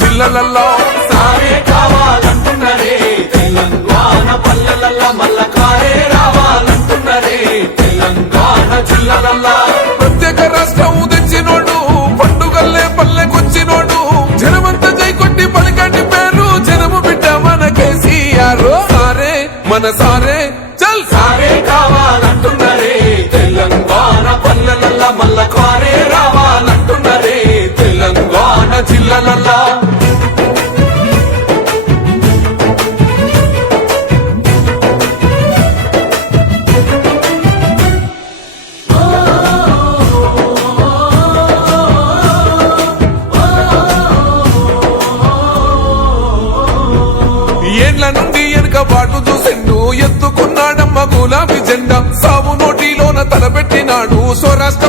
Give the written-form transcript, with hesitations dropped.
జిల్లలల్లో సారే కావాలంటున్నరే తెలంగాణ పల్లెలల్ల మల్ల కారే రావాలంటున్నరే తెలంగాణ జిల్లలల్లా ప్రత్యేక రాష్ట్రం తెచ్చినోడు పండుగల్లే పల్లెకొచ్చినోడు జనమంతా జై కొట్టి పలికండి పేరు జనము బిడ్డ మన కేసీఆర్ సారే మన సారే చల్ సారే కావాలంటున్నరే తెలంగాణ పల్లెలల్ల మల్ల కారే రావాలంటున్నరే తెలంగాణ జిల్లలల్లా ఏండ్ల నుండి వెనుక బాటు చూసిండు ఎత్తుకున్నాడమ్మ గులాబీ జెండా సాగు నోటిలోన తలపెట్టినాడు స్వరాష్ట్ర